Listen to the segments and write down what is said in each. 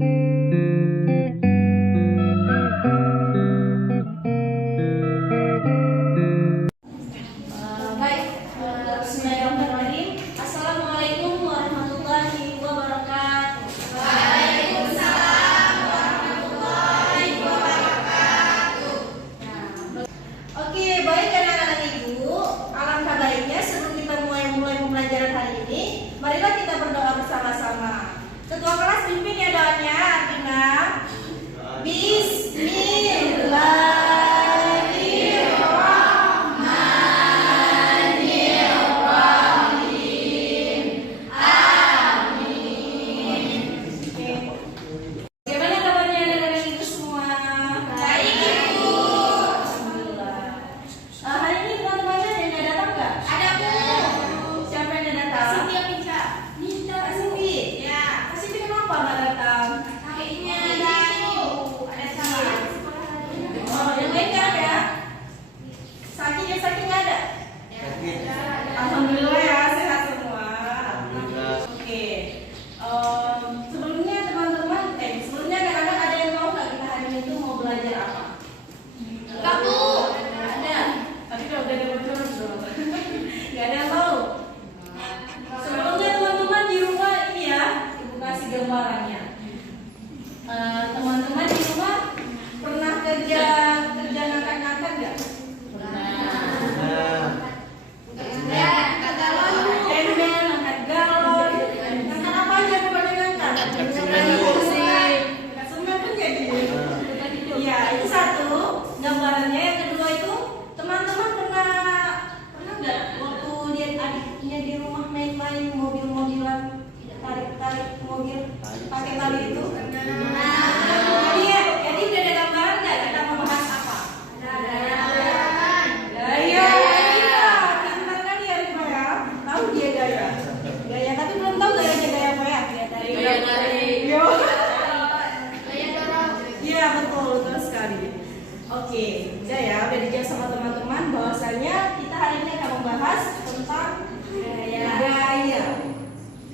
Bismillahirrahmanirrahim. Assalamualaikum warahmatullahi wabarakatuh. Waalaikumsalam warahmatullahi wabarakatuh. Oke, baik anak-anak ibu. Alangkah baiknya sebelum kita mulai pembelajaran hari ini, marilah kita berdoa bersama-sama. Ketua kelas pimpin ya doanya, Artina. Bismillahirrahmanirrahim. Bagaimana kabarnya anak-anak ibu semua? Baik, Ibu. Alhamdulillah. Hari ini teman-temannya ada yang datang nggak? Ada, Bu. Siapa yang datang? Sintia Pinca. Kak Siti. Ya. Kak Siti kenapa nggak datang? Kakeknya ada Ibu. Ada sama. Oh, yang lain nggak ada? Sakit nggak ada? Alhamdulillah ya, sehat semua. Oke. Sebelumnya teman-teman, sebelumnya anak-anak ada yang tahu nggak kita hari ini tuh mau belajar apa? Enggak, Bu. Ada. Tapi kalau udah ada bocoran belum? Nggak ada yang tahu. Sebelumnya teman-teman di rumah ini ya, ibu kasih gambarannya. Teman-teman di rumah pernah kerja ngangkat-ngangkat nggak? Enggak galon, Bu. Ember, ngangkat galon, ngangkat apa aja pokoknya ngangkat. Ngangkat semen pun jadi. Iya, itu satu gambarannya. Yang kedua itu teman-teman pernah nggak waktu lihat adiknya di rumah main-main mobil-mobilan, tarik-tarik mobil pakai tali itu? Jadi udah ada gambaran nggak kita mau bahas apa? Gaya, pintar kan ya Rima ya? Tahu dia gaya, tapi belum tahu gayanya gaya apa ya? Gaya tarik. Gaya dorong. Iya betul sekali. Oke, udah ya, udah dijawab sama teman-teman bahwasanya kita hari ini akan membahas tentang gaya.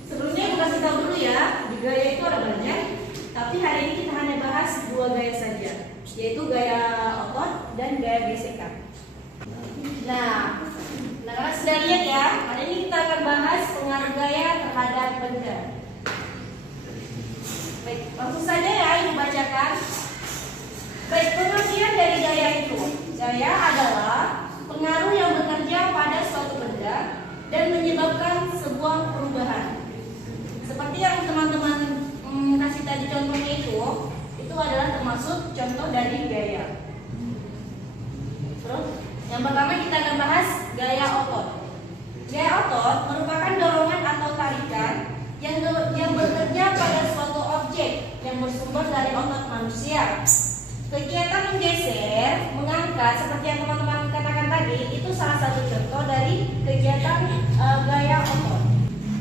Sebelumnya aku kasih tahu dulu ya, di gaya itu ada banyak, tapi hari ini kita hanya bahas dua gaya saja, yaitu gaya otot dan gaya gesekan. Nah, sudah lihat ya, hari ini kita akan bahas pengaruh gaya terhadap benda. Baik, langsung saja ya, ibu bacakan. Baik, pengertian dari gaya itu. Gaya adalah pengaruh yang bekerja pada suatu benda dan menyebabkan sebuah perubahan. Seperti yang teman-teman kasih tadi contohnya itu adalah termasuk contoh dari gaya. Terus, yang pertama kita akan bahas gaya otot. Gaya otot merupakan dorongan atau tarikan yang bekerja pada suatu objek yang bersumber dari otot manusia. Kegiatan menggeser, mengangkat seperti yang teman-teman katakan tadi itu salah satu contoh dari kegiatan gaya otot.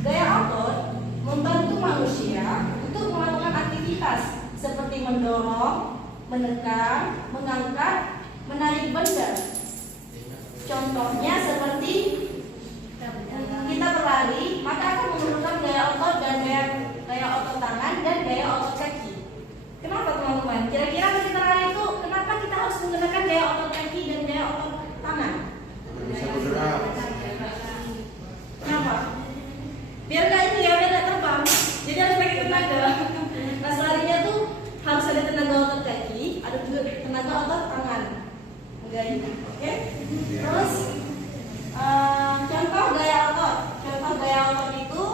Gaya otot membantu manusia untuk melakukan aktivitas seperti mendorong, menekan, mengangkat, menarik benda. Contohnya seperti kita berlari, maka akan memerlukan gaya otot dan gaya otot tangan dan gaya otot kaki. Kenapa teman-teman? Kira-kira ketika lari itu kenapa kita harus menggunakan gaya otot kaki dan gaya otot tangan? Kenapa? Biar nggak ini ya, biar nggak terbang. Jadi harus pakai tenaga. Pas larinya tuh harus ada tenaga otot kaki, ada juga tenaga otot tangan. Enggak ini, oke? Terus contoh gaya otot. Contoh gaya otot itu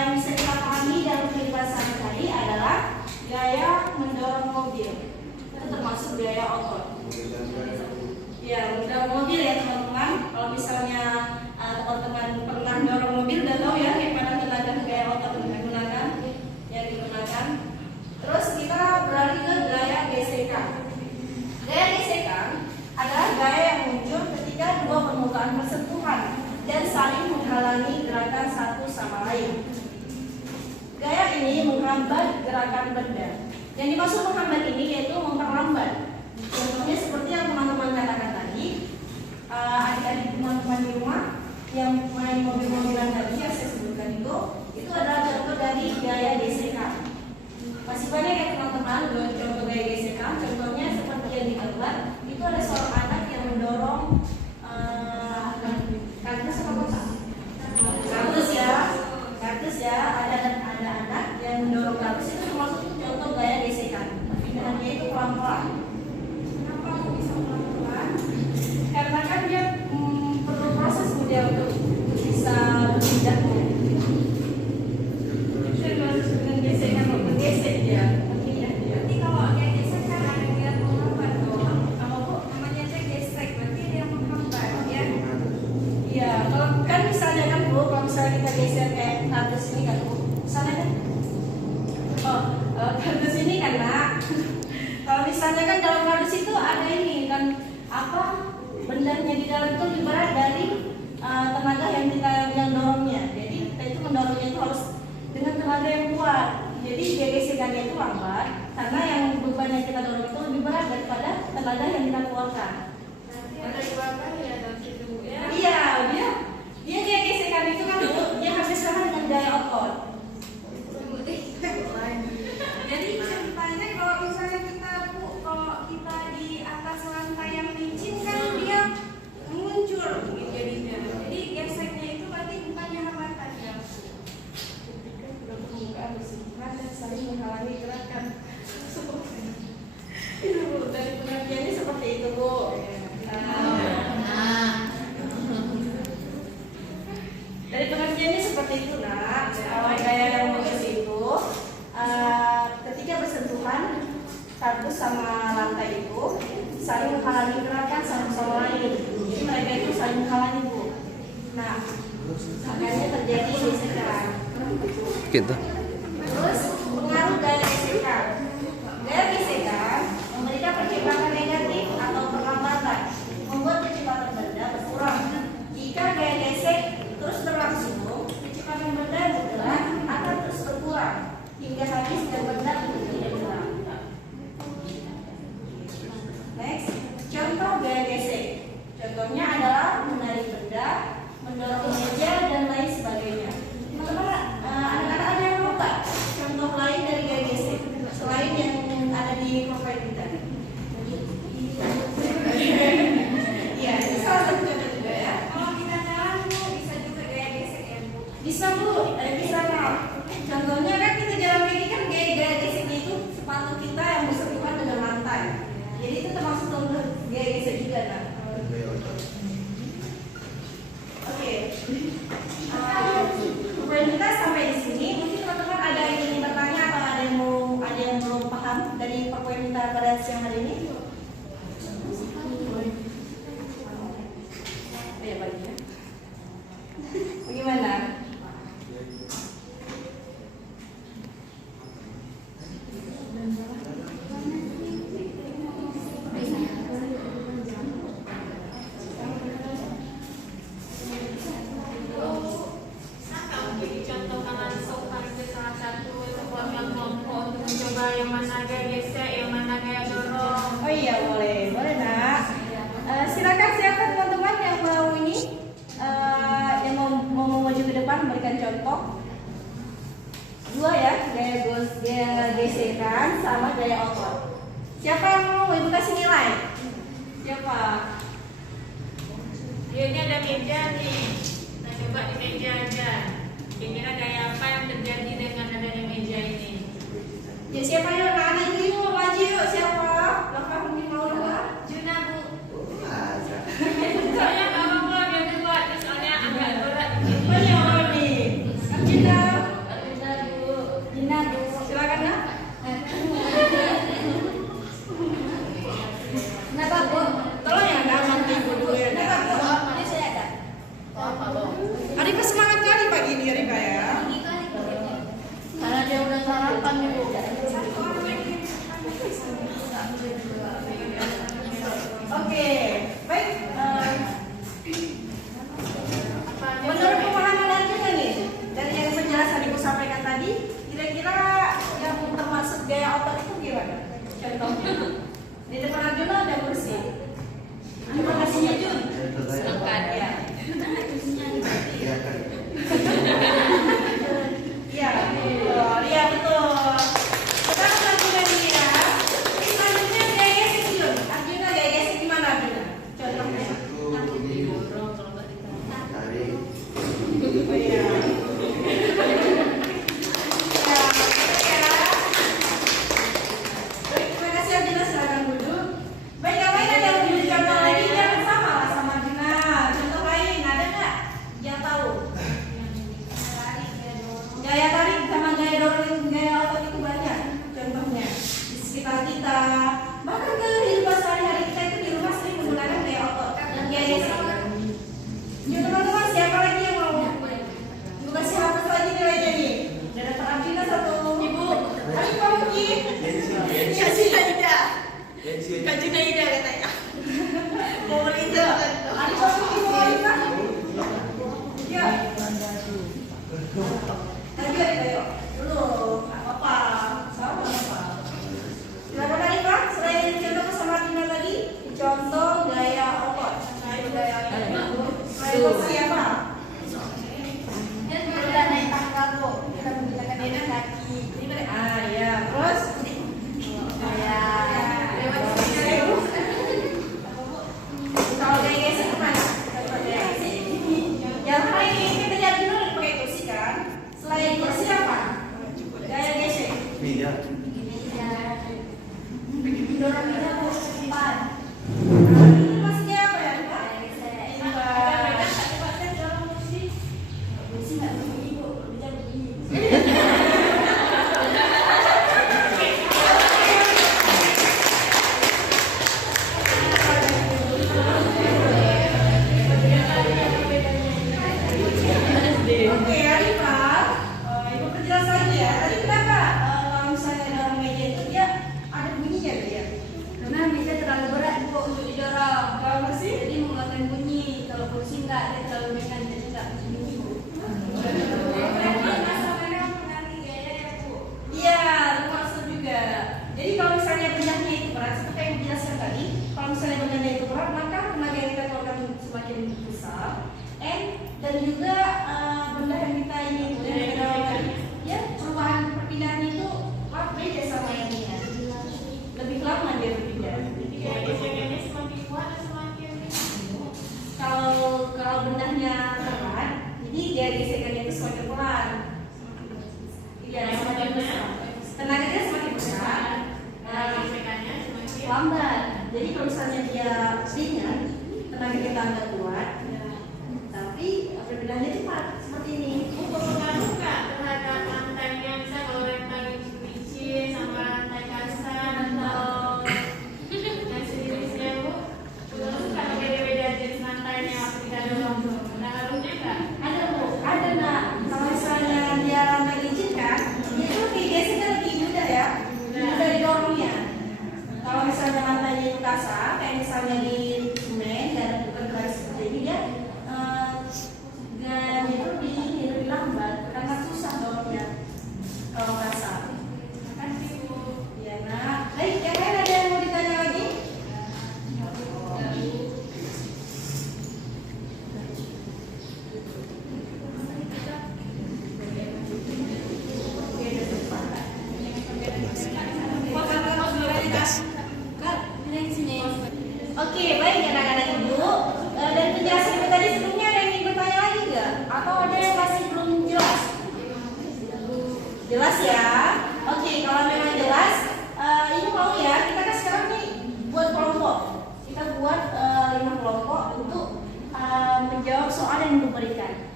yang bisa kita pahami dalam kehidupan sehari-hari adalah gaya mendorong mobil. Itu termasuk gaya otot. Ya, mendorong mobil ya teman-teman. Kalau misalnya teman-teman pernah dorong mobil udah tahu ya gimana tenaga gaya otot yang digunakan. Terus kita beralih ke gaya gesekan. Gaya gesekan adalah gaya yang muncul ketika dua permukaan bersentuhan dan saling menghalangi gerakan satu sama lain. Gaya ini menghambat gerakan benda. Yang dimaksud menghambat ini yaitu memperlambat. Contohnya seperti yang teman-teman katakan tadi, adik-adik teman-teman di rumah yang main mobil-mobilan tadi yang saya sebutkan itu adalah contoh dari gaya gesekan. kardus ini kan Bu? Sana kan? Oh, kardus ini kan Nak. Kalau misalnya kan dalam kardus itu ada ini kan apa? Bendanya di dalam itu lebih berat dari tenaga yang dorongnya. Jadi kita itu mendorongnya itu harus dengan tenaga yang kuat. Jadi dia gesekannya itu lambat karena yang beban yang kita dorong itu lebih berat daripada tenaga yang kita keluarkan. Ada dibakar ya dalam situ ya. Iya, dia gesekan itu kan Bu, dia hampir sama dengan gaya otot. Jadi ceritanya kalau misalnya kita Bu, kalau kita di atas lantai yang licin kan dia muncul gitu jadinya. Jadi geseknya itu berarti bukannya hambatan ya. Permukaan bersihkan dan saling menghalangi gerakan. Itu Bu, dari pengertiannya seperti itu Bu. Dari pengertiannya seperti itu Nak. Kalau gaya yang bagus itu ketika bersentuhan kardus sama lantai itu saling menghalangi gerakan satu sama lain. Jadi mereka itu saling menghalangi Bu. Nah, makanya terjadi gesekan. Gitu. Terus pengaruh gaya gesekan. Gaya gesekan memberikan percepatan negatif atau perlambatan, membuat kecepatan benda berkurang. Jika gaya gesek terus berlangsung, kecepatan benda bergerak akan terus berkurang hingga habis dan benda itu tidak bergerak. Next, contoh gaya gesek. Contohnya adalah menarik benda, mendorong meja dan lain sebagainya. Teman-teman, anak-anak ada yang mau nggak contoh lain dari gaya gesek selain yang ada di profil kita? Iya, itu salah satu contoh juga ya. Kalau kita jalan Bu, bisa juga gaya gesek ya Bu. Bisa Bu, bisa Nak. Contohnya kan kita jalan kaki kan gaya geseknya itu sepatu kita yang bersentuhan dengan lantai. Jadi itu termasuk contoh gaya gesek juga Nak. Oke. Poin kita sampai di sini. Mungkin teman-teman ada yang ingin bertanya atau ada yang belum paham dari poin kita pada siang hari ini? Ya baiknya. Bagaimana? Yang mana gaya gesek, yang mana gaya dorong. Oh iya boleh Nak. Silakan siapa teman-teman yang mau ini, yang mau maju ke depan memberikan contoh. Dua ya, gaya gesekan sama gaya otot. Siapa yang mau ibu kasih nilai? Siapa? Ini ada meja nih. Nah coba di meja aja. Kira-kira gaya apa yang terjadi dengan adanya meja ini? Ya siapa yang anak ini mau maju yuk siapa? Bapak mungkin mau dua? Juna Bu. Soalnya nggak apa-apa biar dua. Soalnya agak berat. Oh iya mau nih. Jina Bu. Silakan Nak. Kenapa Bu? Tolong ya Nak, nanti ibu dulu ya. Kenapa Bu? Ini saya ada. Apa Bu? Arika semangat kali pagi ini Arika ya. Karena dia udah sarapan nih Bu. Oke, baik. Menurut pemahaman Arjuna nih, dari yang penjelasan ibu sampaikan tadi, kira-kira yang termasuk gaya otot itu gimana? Contohnya, di depan Arjuna ada kursi. Terima kasih Jun. Silakan. Ya. Iya, betul. Iya betul. Sekarang Arjuna nih ya. Selanjutnya gaya gesek Jun. Arjuna gaya gesek gimana Arjuna? Contohnya. Oh iya. Ya, ya. Baik, terima kasih Arjuna, silakan duduk. Baik, yang lain ada yang mau contoh lagi? Jangan sama lah sama Arjuna. Contoh lain ada nggak? Yang tahu? Gaya tarik sama gaya dorong, gaya otot itu banyak contohnya di sekitar kita. Bahkan kehidupan sehari-hari kita itu di rumah sering menggunakan gaya otot dan gaya gesek. Ya teman-teman, siapa lagi yang mau? Ibu kasih hapus lagi nilai maju ya Gayo. Dulu, nggak apa-apa. Sama apa? Silakan Arifah, selain contoh sama Dina tadi, contoh gaya otot. Selain gaya posisi apa? Kita naik tangga bu, kita menggunakan dengan kaki. Ah ya, terus kalau gaya gesek kemana? Yang paling kita jadi dulu pakai kursi kan? Selain kursi apa? Gaya gesek. Dorong meja bu, cepat. Ini maksudnya apa ya? Kursi nggak begini bu, meja begini. Oke, Arifah, ibu perjelas lagi ya. Tadi kenapa kalau misalnya dalam meja itu dia ada bunyinya tuh ya? Karena meja terlalu berat bu untuk didorong. Kalau masih? Jadi mengeluarkan bunyi. Kalau kursi nggak, dia terlalu ringan jadi nggak bunyi bu. Iya, termasuk juga. Jadi kalau misalnya bendanya itu berat, seperti yang dijelaskan tadi, kalau misalnya bendanya itu berat, maka tenaga yang kita keluarkan semakin besar, dan juga benda yang kita ini yang kita dalam ya perubahan perpindahan itu beda sama yang ini ya. Lebih lama dia berpindah. Gesekannya semakin kuat atau semakin Kalau bendanya berat, jadi dia gesekannya itu semakin pelan. Iya, semakin besar. Tenaganya semakin besar. gesekannya semakin Lambat. Jadi kalau misalnya dia ringan, tenaga kita agak kuat, tapi perpindahannya cepat seperti ini. berpengaruh nggak terhadap lantainya? Bisa kalau rentang licin sama lantai kasar atau dan sejenisnya bu? Berpengaruh nggak kalau beda-beda jenis lantainya waktu kita dorong tuh? Ada ngaruhnya nggak? Ada bu, ada nak. Kalau misalnya dia lantai licin kan, dia itu lebih geseknya lebih mudah ya, mudah didorongnya. Kalau misalnya lantainya itu kasar, kayak misalnya di semen dan bukan garis seperti ini dia gayanya itu lebih lambat karena susah dorongnya kalau kasar. Makasih bu. Ya nak. Baik, yang lain ada yang mau ditanya lagi? Oke, baik anak-anak ibu. Dan penjelasan itu tadi sebelumnya ada yang ingin bertanya lagi nggak? Atau ada yang masih belum jelas? Jelas ya? Oke, kalau memang jelas, ini mau ya, kita kan sekarang nih buat kelompok. Kita buat 5 kelompok untuk menjawab soal yang diberikan.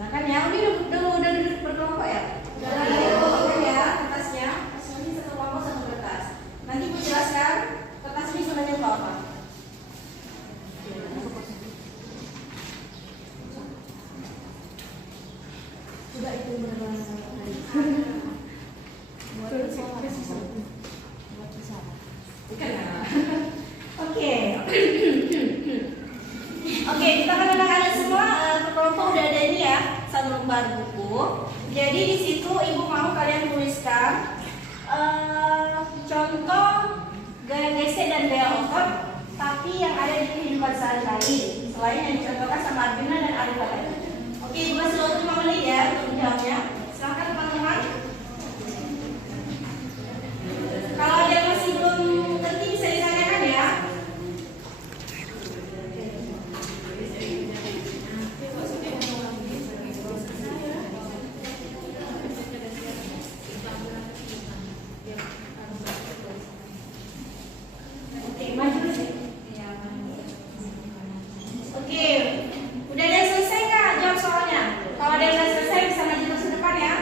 Nah kan ya, ini udah duduk berkelompok ya? Udah duduk ya kertasnya. Ini satu kelompok satu kertas. Nanti Bu jelaskan kertas ini gunanya untuk apa? Sudah itu benar-benar bukan ya? Oke. Oke, kita kan anak-anak semua kelompok udah ada ini ya, satu lembar buku. Jadi di situ ibu mau kalian tuliskan contoh gaya gesek dan gaya otot, tapi yang ada di kehidupan sehari-hari, selain yang dicontohkan sama Arvina dan Arifah tadi. Oke, ibu kasih waktu 5 menit ya untuk menjawabnya. Silakan teman-teman. Kalau ada yang masih belum ngerti bisa ditanyakan ya. Oke, maju sih. Oke, udah ada yang selesai nggak jawab soalnya? Kalau ada yang udah selesai bisa maju terus ke depan ya.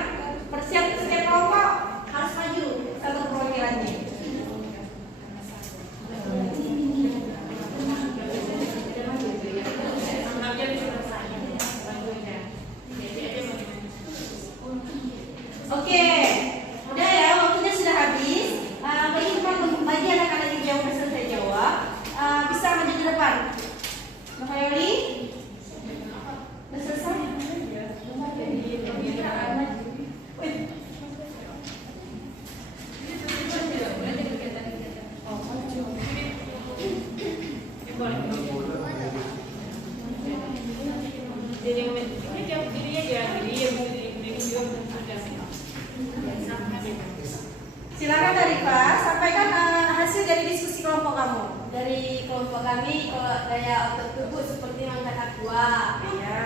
Persiap setiap kelompok harus maju satu perwakilannya. Oke, udah ya, waktunya sudah habis. Bagi anak-anak yang sudah selesai jawab, bisa maju ke depan. Bapak Yoli, udah selesai? Rifa, sampaikan hasil dari diskusi kelompok kamu. Dari kelompok kami, kalau gaya otot tubuh seperti mengangkat aqua, Iya.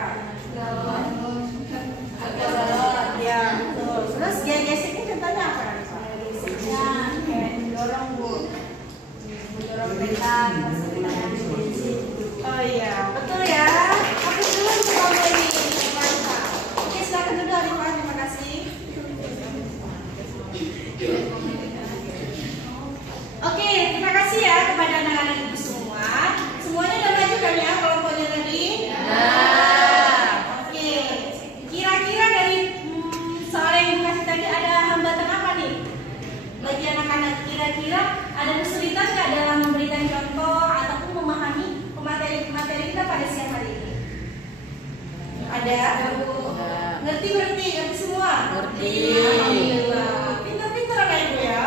galon, Agak balon. Iya, betul. Terus gaya geseknya contohnya apa, Rifa? geseknya kayak mendorong bu, mendorong petan, masuk ke tangan bensin. Oh iya, betul ya. Aku dulu untuk kamu ini, Rifa. Oke, silakan dulu Rifa. Terima kasih. Oke, terima kasih ya kepada anak-anak ibu semua. Semuanya udah maju kan ya kelompoknya tadi? Oke, kira-kira dari soal yang ibu kasih tadi ada hambatan apa nih? Bagi anak-anak kira-kira ada kesulitan nggak dalam memberikan contoh ataupun memahami materi kita pada siang hari ini? Ada? Ngerti semua? Ngerti. Alhamdulillah. Pintar-pintar anak ibu ya.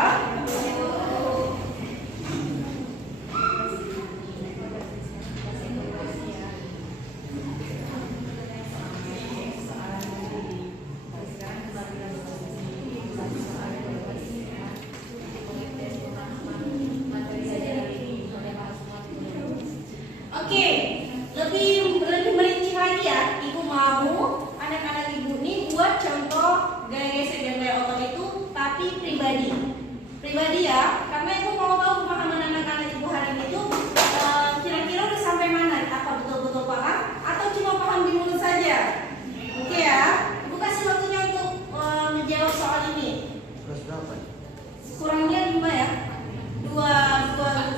Oke, lebih merinci lagi ya. Ibu mau anak-anak ibu nih buat contoh gaya gesek dan gaya otot itu, tapi pribadi. Pribadi ya, karena ibu mau tahu pemahaman anak-anak ibu hari ini tuh kira-kira udah sampai mana? Apa betul-betul paham atau cuma paham di mulut saja? Oke ya, ibu kasih waktunya untuk menjawab soal ini. Kurangnya 5 ya. 2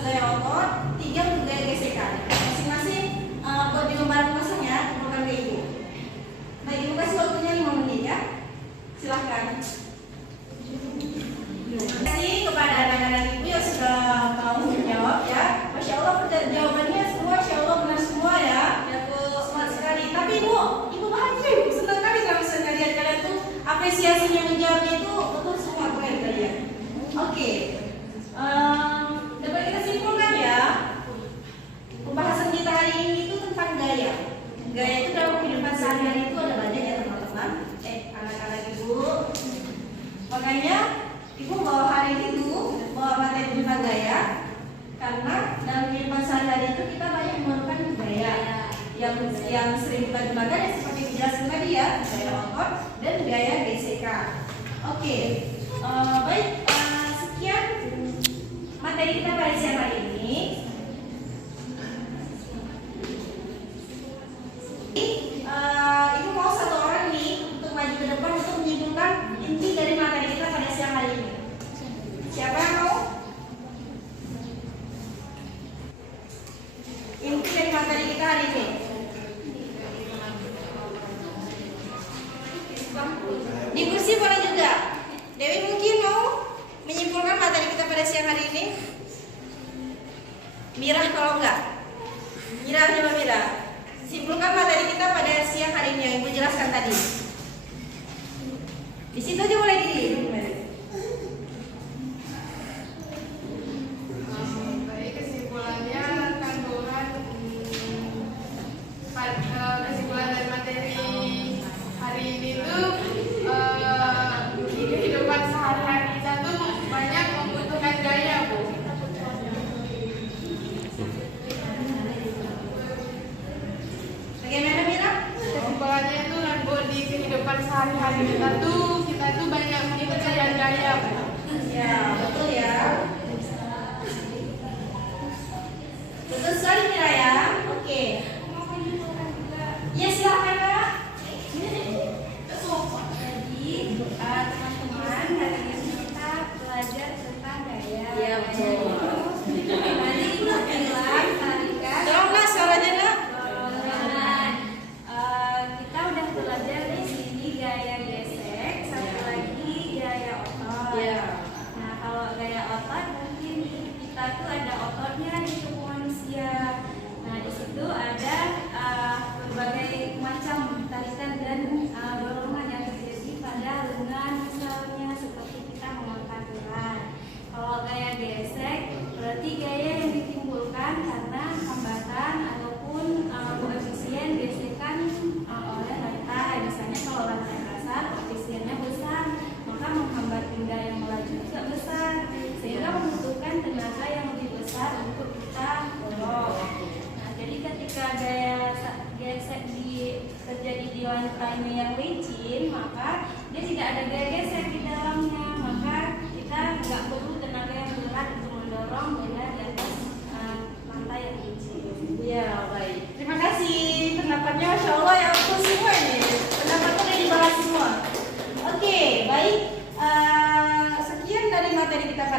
gaya otot, 3 untuk gaya gesekan. Masing-masing buat di lembaran masing ya, bukan ke ibu. Nah, ibu kasih waktunya 5 menit ya. Silahkan. Terima kasih kepada anak-anak ibu yang sudah mau menjawab ya. Masya Allah, jawabannya semua, Masya Allah benar semua ya. Ya Bu, semangat sekali. Tapi ibu bahagia, ibu senang kali kalau misalnya kalian tuh apresiasinya menjawabnya itu betul semua keren kalian. Oke. Dapat kita simpulkan ya. Pembahasan kita hari ini itu tentang gaya. Gaya itu dalam kehidupan sehari-hari itu ada banyak ya teman-teman. Anak-anak ibu. Makanya ibu bawa hari itu bawa materi tentang gaya. Karena dalam kehidupan sehari-hari itu kita banyak memerlukan gaya yang sering kita gunakan ya seperti dijelaskan tadi ya, gaya otot dan gaya gesekan. Oke, baik. Sekian materi kita pada siang hari ini. Ibu mau satu orang nih untuk maju ke depan untuk menyimpulkan inti dari materi kita pada siang hari ini. Siapa yang mau? Inti dari materi kita hari ini. Di kursi boleh juga. Dewi mungkin mau menyimpulkan materi kita pada siang hari ini. Mirah kalau enggak. Mirah coba Mirah. Simpulkan materi kita pada siang hari ini yang Ibu jelaskan tadi. Di situ aja boleh diri. Baik, kesimpulannya kandungan kesimpulan dari materi hari ini tuh di kehidupan sehari-hari kita tuh banyak membutuhkan gaya Bu. Bagaimana Mira? Kesimpulannya itu Bu, di kehidupan sehari-hari kita tuh banyak membutuhkan gaya Bu. Ya, betul ya. Betul sekali Mira ya. Oke. Ya silakan Kak. Jadi teman-teman hari ini kita belajar tentang gaya. Iya, betul. Tadi ibu bilang tarikan. Tolong Kak suaranya Kak. Kita udah belajar di sini gaya gesek, satu lagi gaya otot. Iya. Nah kalau gaya otot mungkin kita tuh ada ototnya di tubuh manusia. Nah di situ ada berbagai macam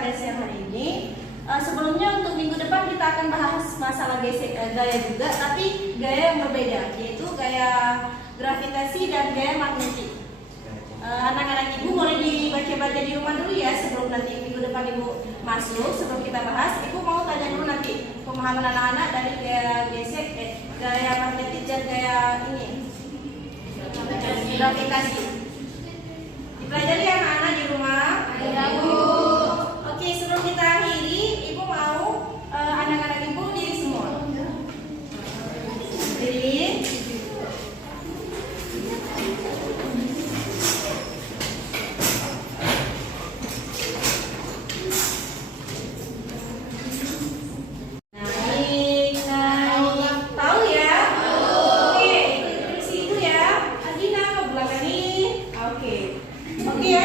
pada siang hari ini. Sebelumnya untuk minggu depan kita akan bahas masalah gaya juga, tapi gaya yang berbeda, yaitu gaya gravitasi dan gaya magnetik. Anak-anak ibu boleh dibaca-baca di rumah dulu ya sebelum nanti minggu depan ibu masuk. Sebelum kita bahas, ibu mau tanya dulu nanti pemahaman anak-anak dari gaya gaya magnetik dan gaya ini gravitasi. Dipelajari anak-anak di rumah. Oke, sebelum kita akhiri, ibu mau anak-anak ibu diri semua. Diri. Tahu ya? Oke, itu ya. Adina mau belakang ini. Oke ya.